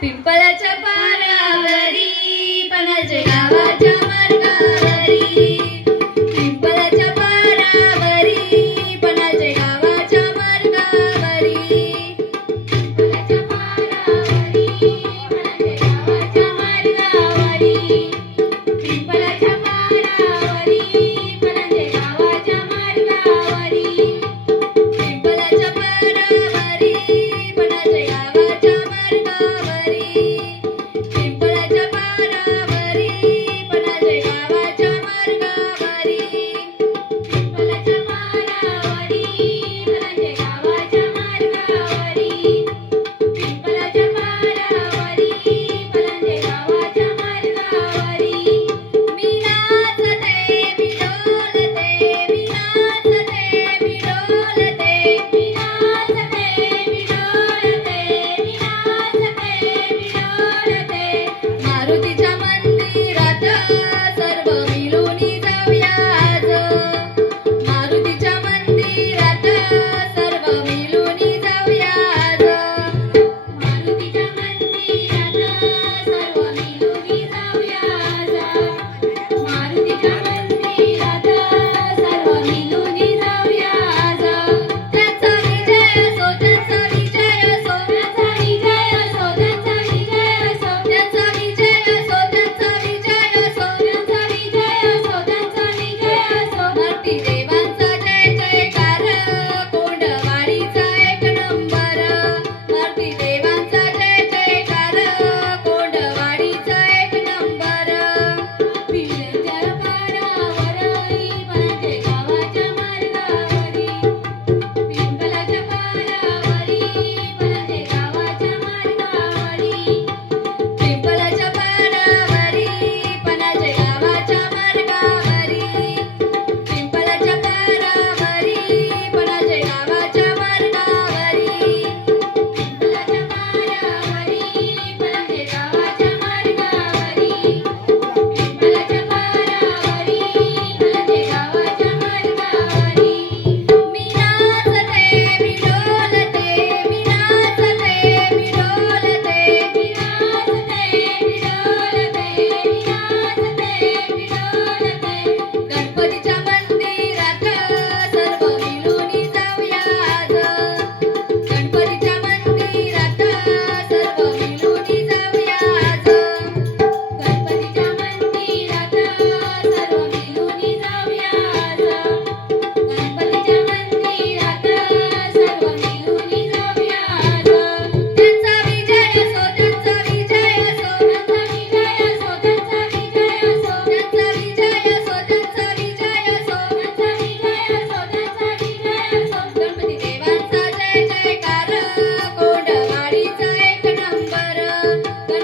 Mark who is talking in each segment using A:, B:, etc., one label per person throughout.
A: पिंपळाच्या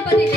A: Gracias.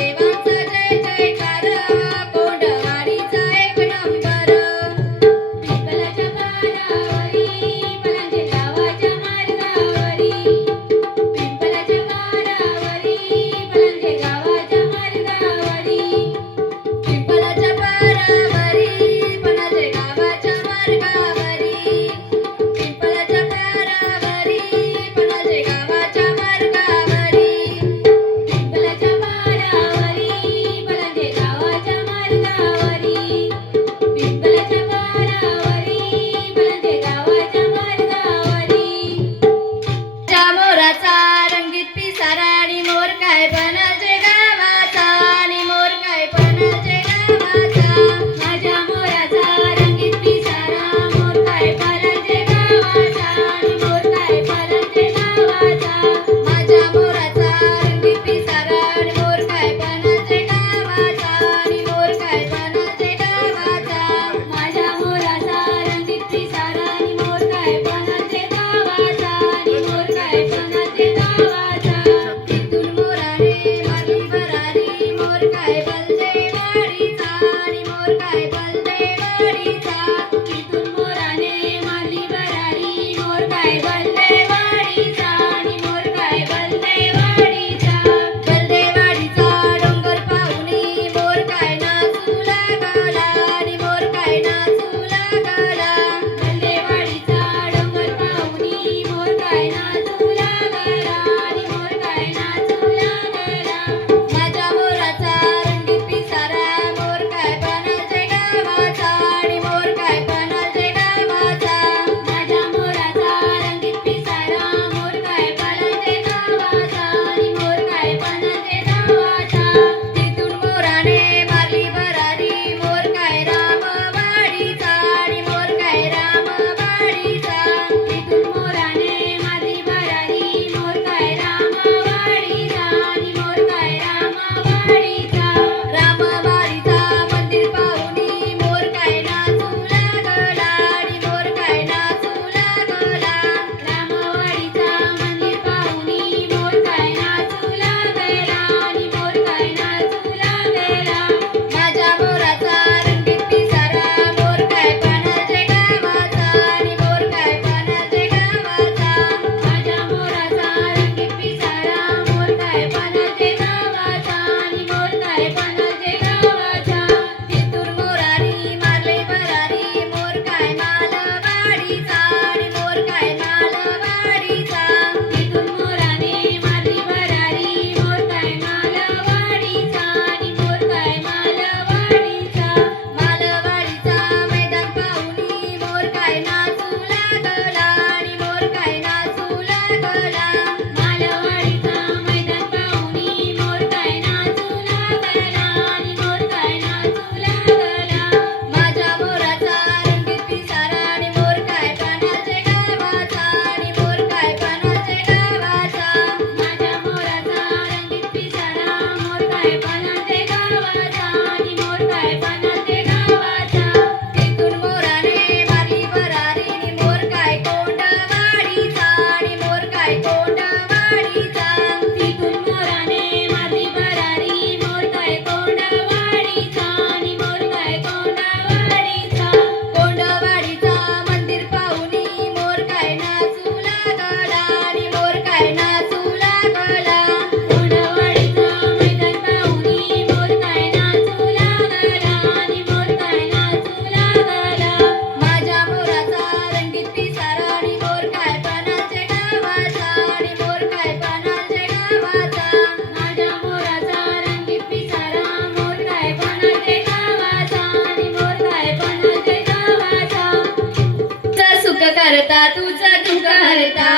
A: करता.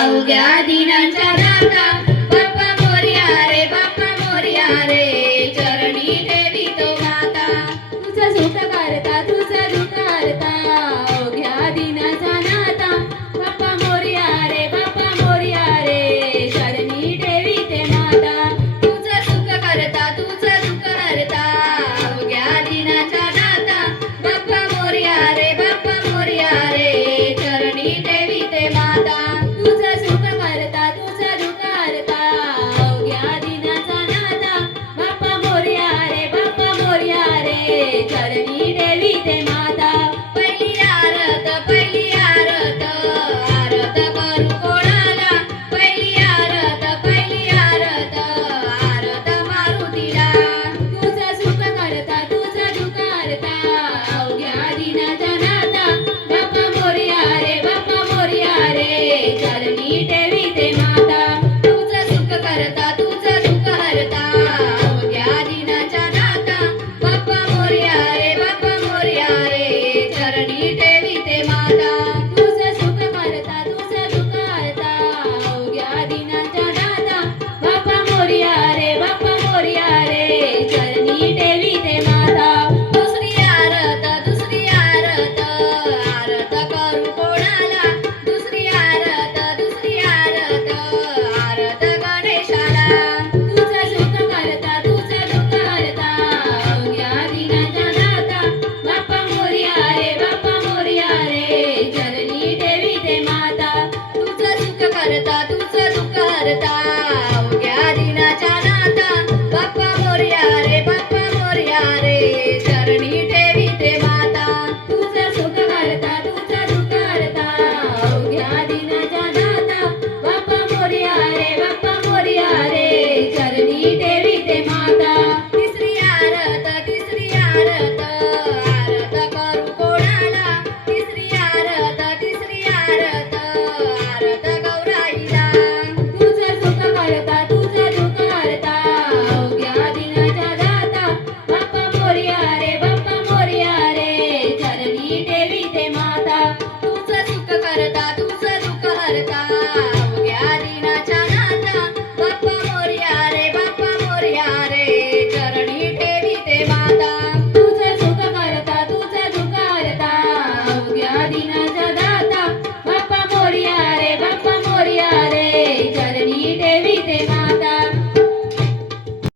A: अवघ्या दिनांच्या दाता.